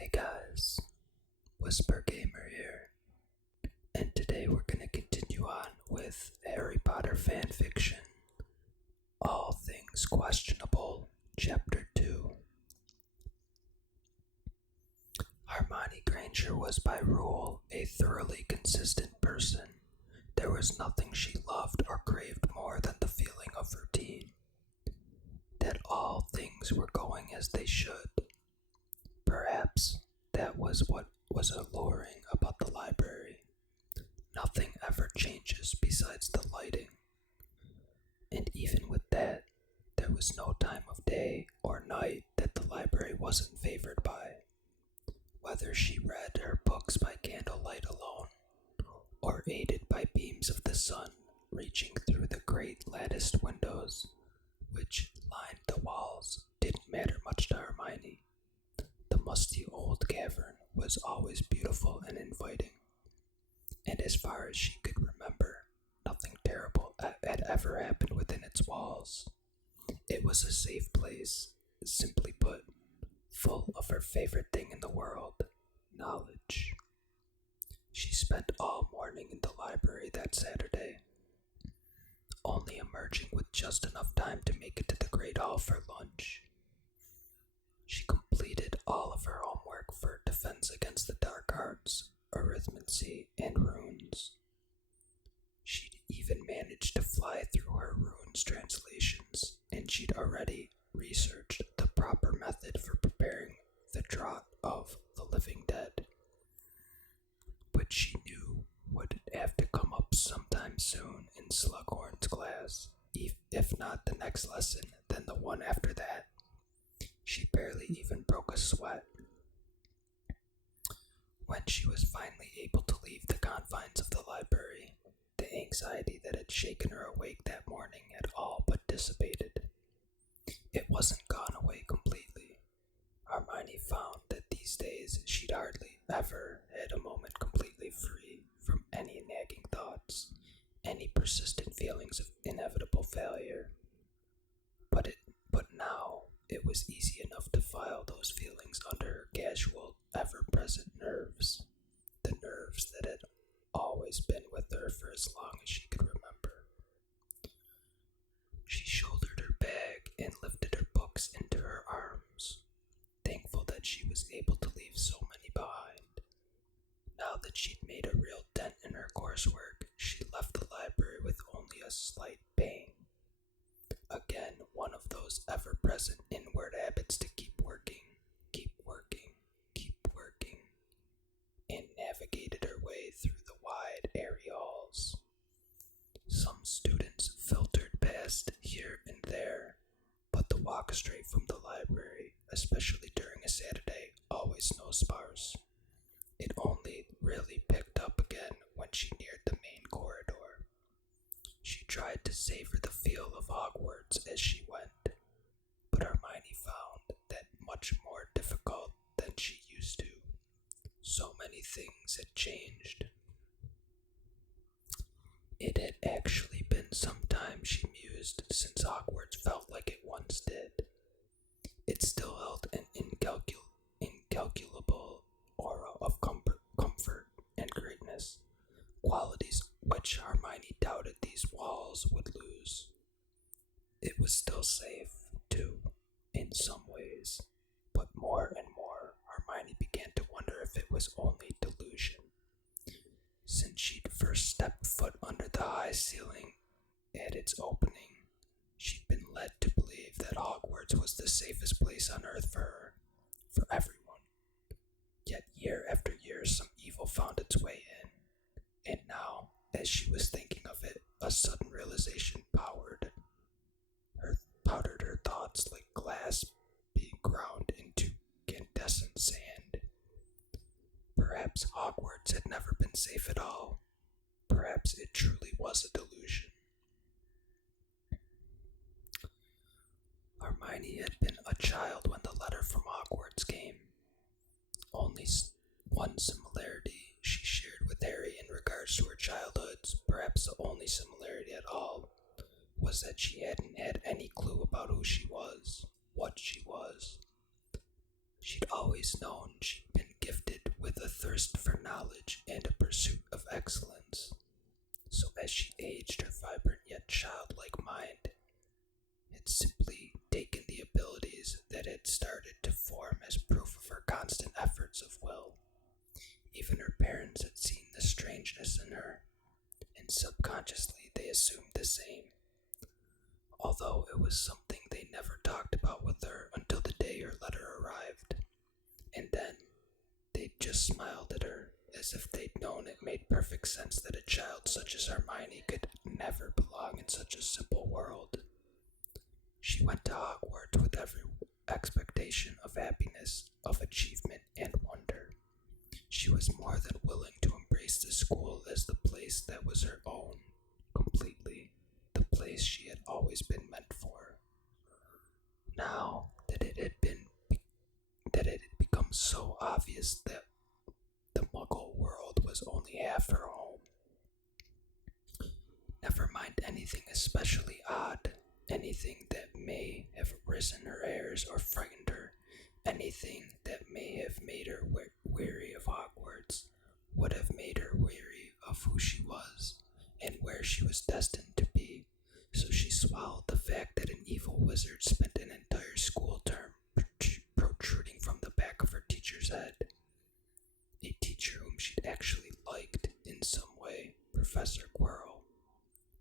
Hey guys, Whisper Gamer here, and today we're gonna continue on with Harry Potter Fanfiction, All Things Questionable, Chapter 2. Hermione Granger was by rule a thoroughly consistent person. There was nothing she loved or craved more than the feeling of routine, that all things were going as they should. Perhaps that was what was alluring about the library. Nothing ever changes besides the lighting. And even with that, there was no time of day or night that the library wasn't favored by. Whether she read her books by candlelight alone, or aided by beams of the sun reaching through the great latticed windows, which lined the walls, didn't matter much to Hermione. The musty old cavern was always beautiful and inviting, and as far as she could remember, nothing terrible had ever happened within its walls. It was a safe place, simply put, full of her favorite thing in the world, knowledge. She spent all morning in the library that Saturday, only emerging with just enough time to make it to the Great Hall for lunch. She completed all of her homework for Defense Against the Dark Arts, Arithmancy, and Runes. She'd even managed to fly through her runes translations, and she'd already researched the proper method for preparing the draught of the living dead, which she knew would have to come up sometime soon in Slughorn's class, if not the next lesson, then the one after that. She barely even broke a sweat. When she was finally able to leave the confines of the library, the anxiety that had shaken her awake that morning had all but dissipated. It wasn't gone away completely. Hermione found that these days she'd hardly ever had a moment completely free from any nagging thoughts, any persistent feelings of inevitable failure. But now it was easy enough to file those feelings under her casual, ever-present nerves, the nerves that had always been with her for as long as she could remember. She shouldered her bag and lifted her books into her arms, thankful that she was able to leave so many behind. Now that she'd made a real dent in her coursework, she left the library with only a slight pang. Again, one of those ever-present inward habits to keep working, and navigated her way through the wide, airy halls. Some students filtered past here and there, but the walk straight from the library, especially during a Saturday, always snow-sparse. It only really picked up again when she neared the main corridor. She tried to savor the feel of Hogwarts as she went, but Hermione found that much more difficult than she used to. So many things had changed. It had actually been some time, she mused, since Hogwarts felt like it once did. It still held an incalculable aura of comfort and greatness, qualities which Hermione doubted these walls would lose. It was still safe, too, in some ways, but more and more Hermione began to wonder if it was only delusion. Since she'd first stepped foot under the high ceiling at its opening, she'd been led to believe that Hogwarts was the safest place on earth for her, for everyone. Yet year after year some evil found its way in, and now, as she was thinking of it, a sudden realization powdered her thoughts like glass being ground into incandescent sand. Perhaps Hogwarts had never been safe at all. Perhaps it truly was a delusion. Hermione had been a child when the letter from Hogwarts came. Only one similarity she shared with Harry in regards to her childhoods, perhaps the only similarity at all, was that she hadn't had any clue about who she was, what she was. She'd always known she'd been gifted with a thirst for knowledge and a pursuit of excellence. So as she aged, her vibrant yet childlike mind had simply taken the abilities that had started to form as proof of her constant efforts of will. Even her parents had seen the strangeness in her, and subconsciously they assumed the same, although it was something they never talked about with her until the day her letter arrived. And then they just smiled at her, as if they'd known it made perfect sense that a child such as Hermione could never belong in such a simple world. She went to Hogwarts with every expectation of happiness, of achievement, and wonder. She was more than willing to embrace the school as the place that was her own, completely, the place she had always been meant for. Now that it had become so obvious that the Muggle world was only half her home. Never mind anything especially odd, anything that may have risen her hairs or frightened her, anything that may have made her weary of Hogwarts, would have made her weary of who she was and where she was destined to be. So she swallowed the fact that an evil wizard spent an entire school term protruding from the back of her teacher's head. A teacher whom she'd actually liked in some way, Professor Quirrell,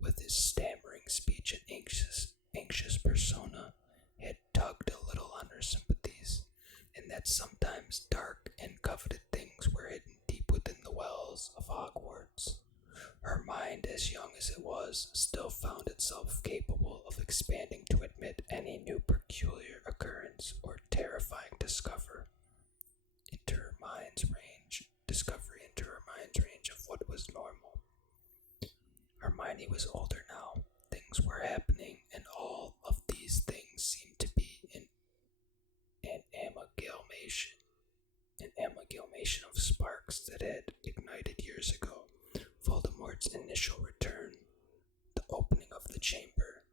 with his stammering speech and anxious persona, had tugged a little on her sympathies, and that sometimes dark and coveted things were hidden deep within the wells of Hogwarts. Her mind, as young as it was, still found itself capable of expanding to admit any new peculiar occurrence or terrifying discovery into her mind's range of what was normal. Hermione was older now. Things were happening, and all of these things seemed to be an amalgamation of sparks that had ignited years ago. Voldemort's initial return, the opening of the chamber,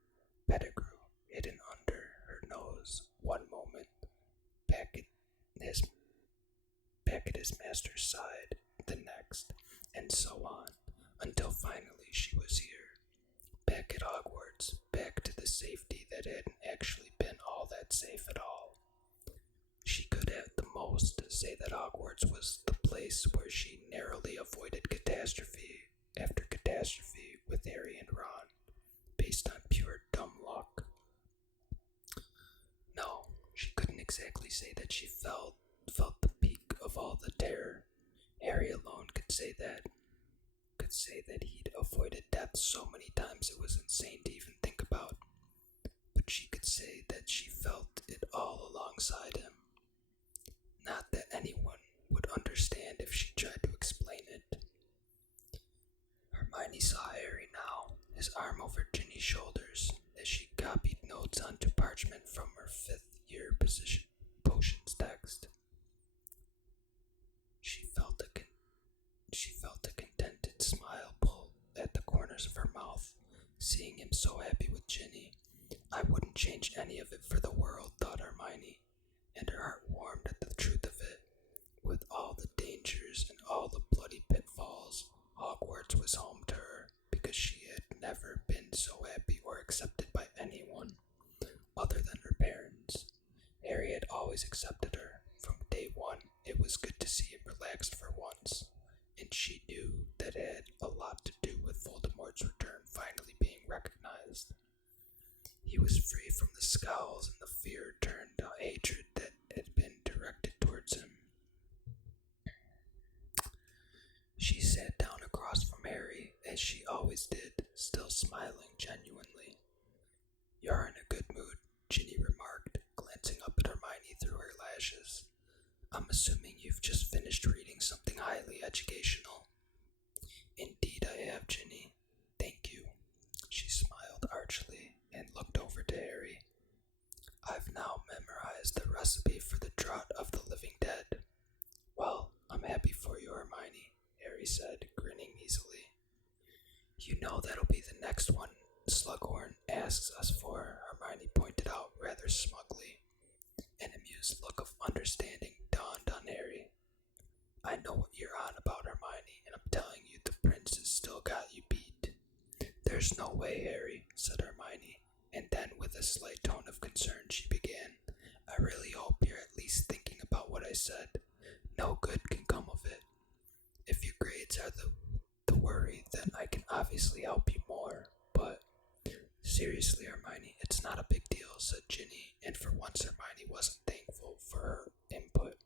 Pettigrew hidden under her nose one moment, back at his master's side the next, and so on, until finally she was here, back at Hogwarts, back to the safety that hadn't actually been all that safe at all. She could at the most say that Hogwarts was the place where she narrowly avoided catastrophe after catastrophe with Harry and Ron, based on pure dumb luck. No, she couldn't exactly say that she felt the peak of all the terror. Harry alone could say that he'd avoided death so many times it was insane to even think about. But she could say that she felt it all alongside him. Not that anyone would understand if she tried to explain it. Hermione saw Harry now, his arm over Ginny's shoulders, as she copied notes onto parchment from her 5th-year potions text. She felt a contented smile pull at the corners of her mouth, seeing him so happy with Ginny. I wouldn't change any of it for the world, thought Hermione, and her heart warmed at the truth of it. With all the dangers and all the bloody pitfalls, Hogwarts was home to her, because she had never been so happy or accepted by anyone other than her parents. Harry had always accepted her. From day one, it was good to see him relaxed for once, and she knew that it had a lot to do with Voldemort's return finally being recognized. He was free from the scowls and the fear turned to hatred that had been directed towards him. She sat down across from Harry, as she always did, still smiling genuinely. "You're in a good mood," Ginny remarked, glancing up at Hermione through her lashes. "I'm assuming you've just finished reading something highly educational." "Indeed I have, Ginny. Thank you." She smiled archly and looked over to Harry. "I've now memorized the recipe for the draught of the living dead." "Well, I'm happy for you, Hermione," Harry said, grinning easily. "You know that'll be the next one Slughorn asks us for," Hermione pointed out rather smugly. An amused look of understanding way, Harry," said Hermione, and then with a slight tone of concern she began, "I really hope you're at least thinking about what I said. No good can come of it. If your grades are the worry, then I can obviously help you more, but seriously, Hermione, it's not a big deal," said Ginny, and for once Hermione wasn't thankful for her input.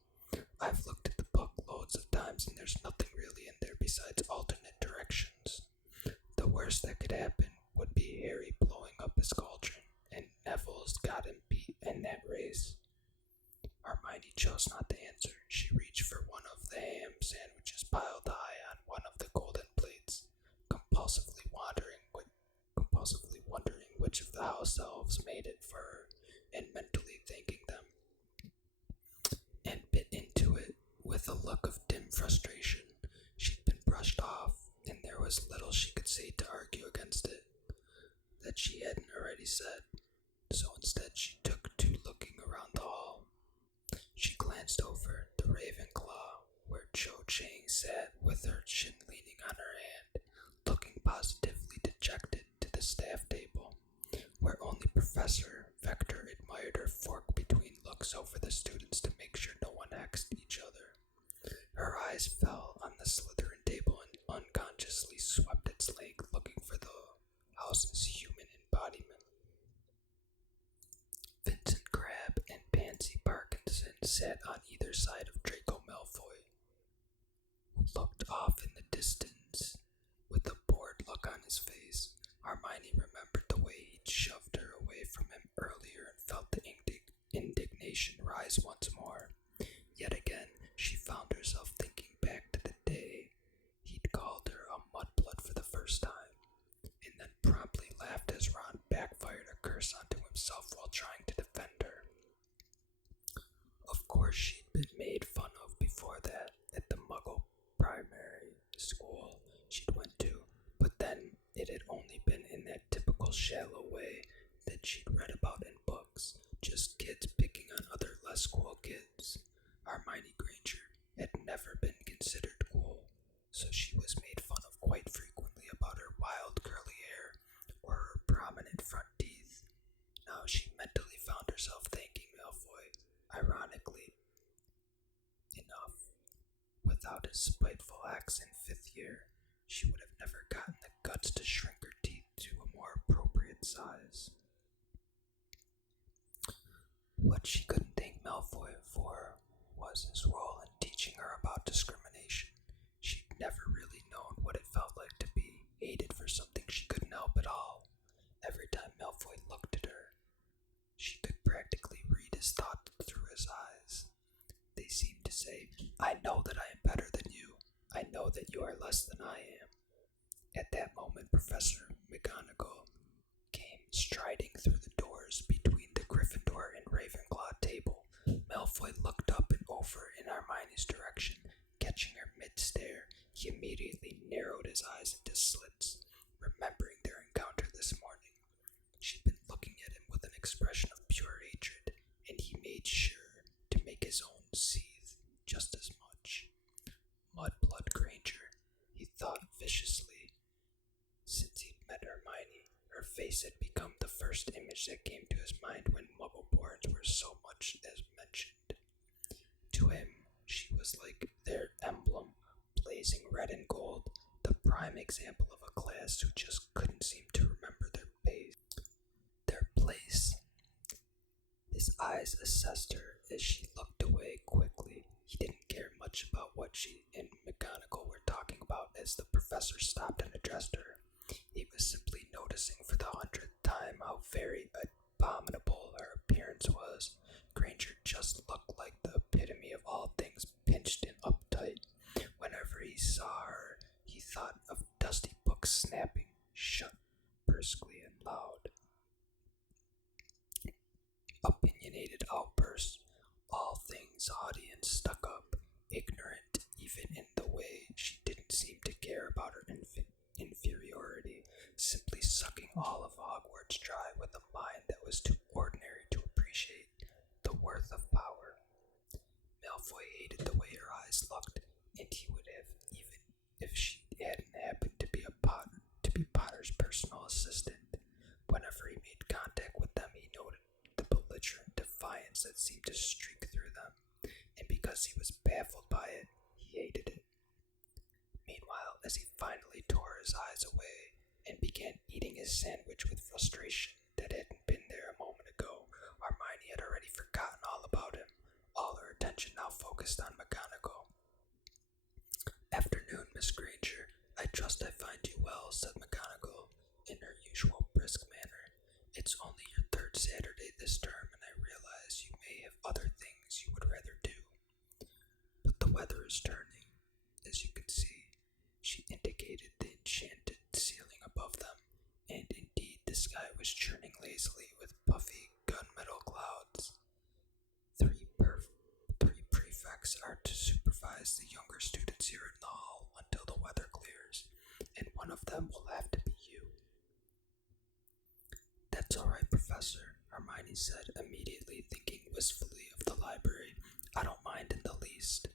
"I've looked at the book loads of times and there's nothing really in there besides alternate directions. The worst that could happen would be Harry blowing up his cauldron, and Neville's got him beat in that race." Hermione chose not to answer. She reached for one of the ham sandwiches piled high on one of the golden plates, compulsively wondering which of the house elves made it for her, and mentally thanking them, and bit into it with a look of dim frustration. She'd been brushed off, and there was little she could say to argue against it that she hadn't already said, so instead she took to looking around the hall. She glanced over the Ravenclaw, where Cho Chang sat with her chin leaning on her hand, looking positively dejected, to the staff table, where only Professor Vector admired her fork between looks over the students to make sure no one hexed each other. Her eyes fell on the Slytherin table and unconsciously swept its length, looking for the house's human embodiment. Vincent Crabbe and Pansy Parkinson sat on either side of Draco Malfoy, who looked off in the distance with a bored look on his face. Hermione remembered the way he'd shoved her away from him earlier and felt the indignation rise once more. Yet again, she found herself thinking back to the day he'd called her a mudblood for the first time, and then promptly laughed as Ron backfired a curse onto himself while trying to defend her. Of course, she'd been made fun of before that at the Muggle primary school she'd went to, but then it had only been in that typical shallow way that she'd read about in books, just kids picking on other less cool kids. Hermione Granger had never been considered cool, so she was made fun of quite frequently about her wild curly hair or her prominent front teeth. Now she mentally found herself thanking Malfoy, ironically enough. Without his spiteful acts in 5th year, she would have never gotten the guts to shrink her teeth to a more appropriate size. What she couldn't thank Malfoy for was his role in teaching her about discrimination. She'd never really known what it felt like to be hated for something she couldn't help at all. Every time Malfoy looked at her, she could practically read his thoughts through his eyes. They seemed to say, "I know that I am better than you. I know that you are less than I am." At that moment, Professor McGonagall came striding through the doors between the Gryffindor and Ravenclaw table. Malfoy looked up and over in Hermione's direction. Catching her mid-stare, he immediately narrowed his eyes into slits, remembering their encounter this morning. She'd been looking at him with an expression of pure hatred, and he made sure to make his own seethe just as much. Mudblood Granger, he thought viciously. Since he'd met Hermione, her face had become the first image that came to his mind when Muggleborns were so much as mentioned. To him, she was like their emblem, blazing red and gold, the prime example of a class who just couldn't seem to remember their place. His eyes assessed her as she looked away quickly. He didn't care much about what she and McGonagall were talking about as the professor stopped and addressed her. He was simply noticing for the 100th time how very abominable her appearance was. Granger just looked like the epitome of all things pinched and uptight. Whenever he saw her, he thought of dusty books snapping shut briskly and loud. Opinionated outbursts, all things haughty and stuck up, ignorant even in the way she didn't seem to care about her inferiority, simply sucking all of Hogwarts dry with a mind that was too ordinary to appreciate the worth of power. Malfoy hated the way her eyes looked, and he would have even if she hadn't happened to be Potter's personal assistant. that seemed to streak through them, and because he was baffled by it, he hated it. Meanwhile, as he finally tore his eyes away and began eating his sandwich with frustration that hadn't been there a moment ago, Hermione had already forgotten all about him, all her attention now focused on McGonagall. "Afternoon, Miss Granger. I trust I find you well," said McGonagall, in her usual brisk manner. "It's only your third Saturday this term, and I realize you may have other things you would rather do. But the weather is turning, as you can see." She indicated the enchanted ceiling above them, and indeed the sky was churning lazily with puffy gunmetal clouds. Three prefects are to supervise the younger students here in the hall until the weather clears, and one of them will have to be you. "That's all right, Professor," Hermione said, immediately thinking wistfully of the library. "I don't mind in the least."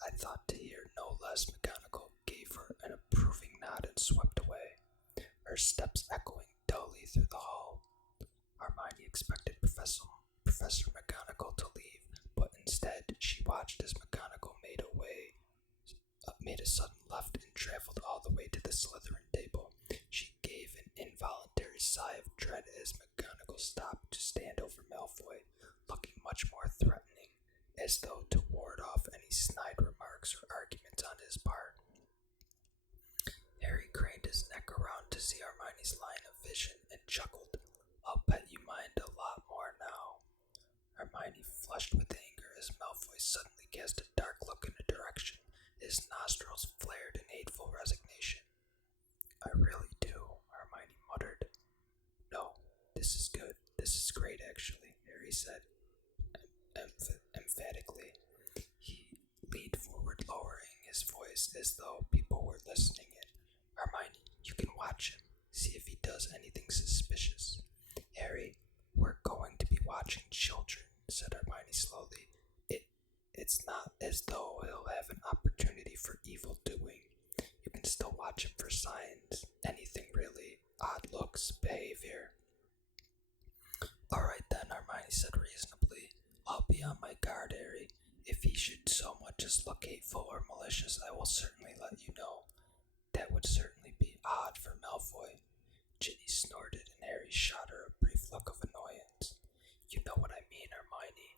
"I thought to hear no less." McGonagall gave her an approving nod and swept away, her steps echoing dully through the hall. Hermione expected Professor McGonagall to leave, but instead she watched as McGonagall made a sudden left and traveled all the way to the Slytherin table. She gave an involuntary sigh of dread as McGonagall stopped to stand over Malfoy, looking much more threatening, as though to ward off any snide remarks or arguments on his part. Harry craned his neck around to see Hermione's line of vision and chuckled. "I'll bet you mind a lot more now." Hermione flushed with anger as Malfoy suddenly cast a dark look in a direction. His nostrils flared in hateful resignation. "I really do," Hermione muttered. "No, this is good. This is great, actually," Harry said emphatically. He leaned forward, lowering his voice as though people were listening in. "Hermione, you can watch him. See if he does anything suspicious." "Harry, we're going to be watching children," said Hermione slowly. It's not as though he'll have an opportunity for evil doing. You can still watch him for signs, anything really, odd looks, behavior." "All right then," Hermione said reasonably. "I'll be on my guard, Harry. If he should so much as look hateful or malicious, I will certainly let you know. That would certainly be odd for Malfoy." Ginny snorted, and Harry shot her a brief look of annoyance. "You know what I mean, Hermione."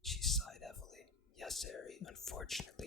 She sighed heavily. "Yes, Harry, unfortunately